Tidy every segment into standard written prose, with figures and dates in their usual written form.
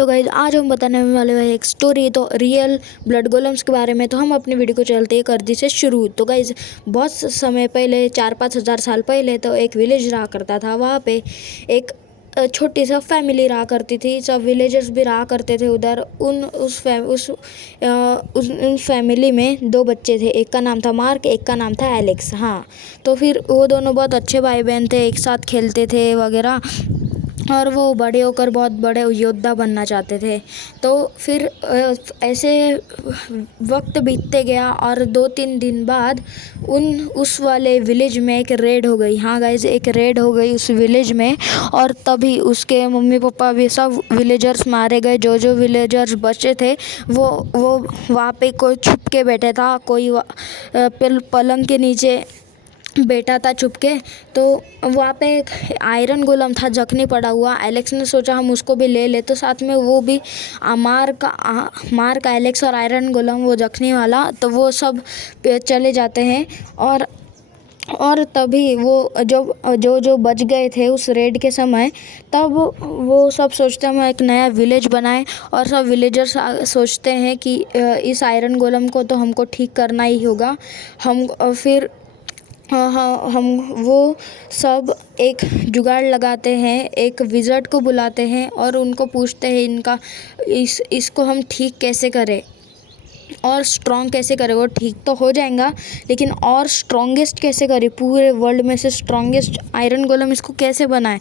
तो गाइज आज हम बताने वाले हैं एक स्टोरी तो रियल ब्लड गोलम्स के बारे में। तो हम अपनी वीडियो को चलते ही कर दी से शुरू। तो गाइज बहुत समय पहले 4-5 हज़ार साल पहले तो एक विलेज रहा करता था। वहाँ पे एक छोटी सा फैमिली रहा करती थी। सब विलेजर्स भी रहा करते थे उधर। उन फैमिली में 2 बच्चे थे। एक का नाम था मार्क, एक का नाम था एलेक्स। हाँ, तो फिर वो दोनों बहुत अच्छे भाई बहन थे, एक साथ खेलते थे वगैरह, और वो बड़े होकर बहुत बड़े योद्धा बनना चाहते थे। तो फिर ऐसे वक्त बीतते गया और 2-3 दिन बाद उस वाले विलेज में एक रेड हो गई। हाँ गाइज, एक रेड हो गई उस विलेज में, और तभी उसके मम्मी पापा भी सब विलेजर्स मारे गए। जो विलेजर्स बचे थे वो वहाँ पे कोई छुप के बैठे था, कोई पलंग के नीचे बैठा था छुप के। तो वहाँ पे एक आयरन गोलम था जखनी पड़ा हुआ। एलेक्स ने सोचा हम उसको भी ले ले, तो साथ में वो भी मार्क एलेक्स और आयरन गोलम वो जखनी वाला, तो वो सब चले जाते हैं। और तभी वो जो बच गए थे उस रेड के समय, तब वो सब सोचते हैं हम एक नया विलेज बनाएं। और सब विलेजर्स सोचते हैं कि इस आयरन गोलम को तो हमको ठीक करना ही होगा। हम वो सब एक जुगाड़ लगाते हैं, एक विज़र्ड को बुलाते हैं और उनको पूछते हैं इसको हम ठीक कैसे करें और स्ट्रॉन्ग कैसे करें। वो ठीक तो हो जाएगा, लेकिन और स्ट्रॉन्गेस्ट कैसे करें, पूरे वर्ल्ड में से स्ट्रॉन्गेस्ट आयरन गोलम इसको कैसे बनाएं।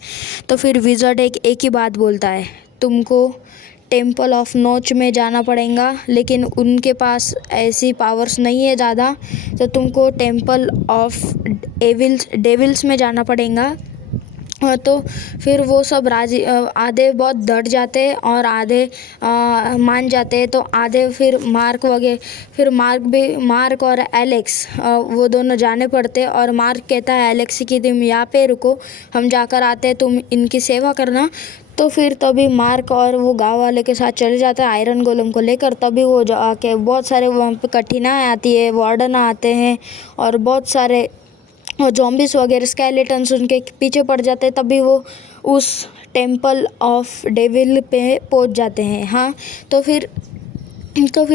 तो फिर विज़र्ड एक ही बात बोलता है, तुमको टेम्पल ऑफ नोच में जाना पड़ेगा, लेकिन उनके पास ऐसी पावर्स नहीं है ज़्यादा, तो तुमको टेम्पल ऑफ डेविल्स में जाना पड़ेगा। तो फिर वो सब राजी, आधे बहुत डर जाते हैं और आधे मान जाते हैं। तो आधे फिर मार्क और एलेक्स वो दोनों जाने पड़ते। और मार्क कहता है एलेक्स कि तुम यहाँ पे रुको, हम जाकर आते हैं, तुम इनकी सेवा करना। तो फिर तभी मार्क और वो गांव वाले के साथ चले जाता है आयरन गोलम को लेकर। तभी वो जाके बहुत सारे वहाँ पे कठिनाई आती है, वार्डन आते हैं और बहुत सारे ज़ॉम्बीज़ वगैरह स्केलेटन्स उनके पीछे पड़ जाते हैं। तभी वो उस टेम्पल ऑफ डेविल पे पहुंच जाते हैं। हाँ, तो फिर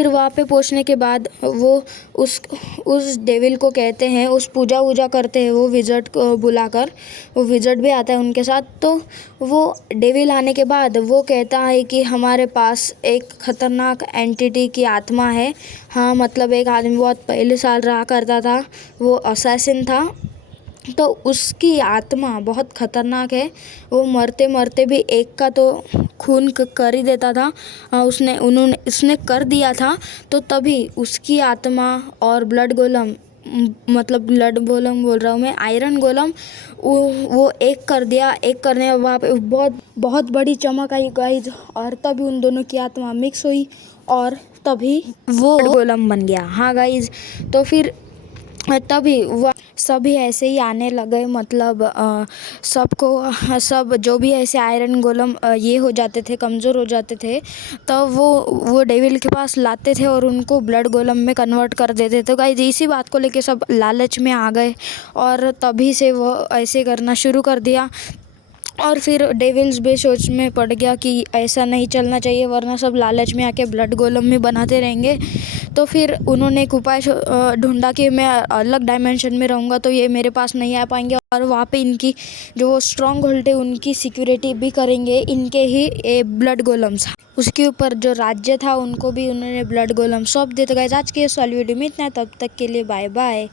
वहाँ पे पहुँचने के बाद वो उस डेविल को कहते हैं, उस पूजा वूजा करते हैं वो विज़र्ड को बुलाकर। वो विज़र्ड भी आता है उनके साथ। तो वो डेविल आने के बाद वो कहता है कि हमारे पास एक ख़तरनाक एंटिटी की आत्मा है। हाँ, मतलब एक आदमी बहुत पहले साल रहा करता था, वो असैसिन था, तो उसकी आत्मा बहुत ख़तरनाक है। वो मरते मरते भी एक का तो खून कर ही देता था। उसने कर दिया था। तो तभी उसकी आत्मा और ब्लड गोलम, मतलब ब्लड गोलम बोल रहा हूँ मैं, आयरन गोलम, वो एक कर दिया। एक करने के वहाँ पे बहुत बहुत बड़ी चमक आई गाइज, और तभी उन दोनों की आत्मा मिक्स हुई और तभी वो गोलम बन गया। हाँ गाइज, तो फिर तभी वह सभी ऐसे ही आने लगे। मतलब सब जो भी ऐसे आयरन गोलम ये हो जाते थे, कमज़ोर हो जाते थे, तो वो डेविल के पास लाते थे और उनको ब्लड गोलम में कन्वर्ट कर देते। तो गाइस इसी बात को लेके सब लालच में आ गए और तभी से वो ऐसे करना शुरू कर दिया। और फिर डेविल्स भी सोच में पड़ गया कि ऐसा नहीं चलना चाहिए, वरना सब लालच में आके ब्लड गोलम में बनाते रहेंगे। तो फिर उन्होंने एक उपाय ढूंढा कि मैं अलग डायमेंशन में रहूँगा तो ये मेरे पास नहीं आ पाएंगे, और वहाँ पे इनकी जो स्ट्रॉन्ग होल्ड है उनकी सिक्योरिटी भी करेंगे इनके ही ब्लड गोलम्स। उसके ऊपर जो राज्य था उनको भी उन्होंने ब्लड गोलम सौंप दिए। तो गाइस आज के इस वाली वीडियो में इतना, तब तक के लिए बाय बाय।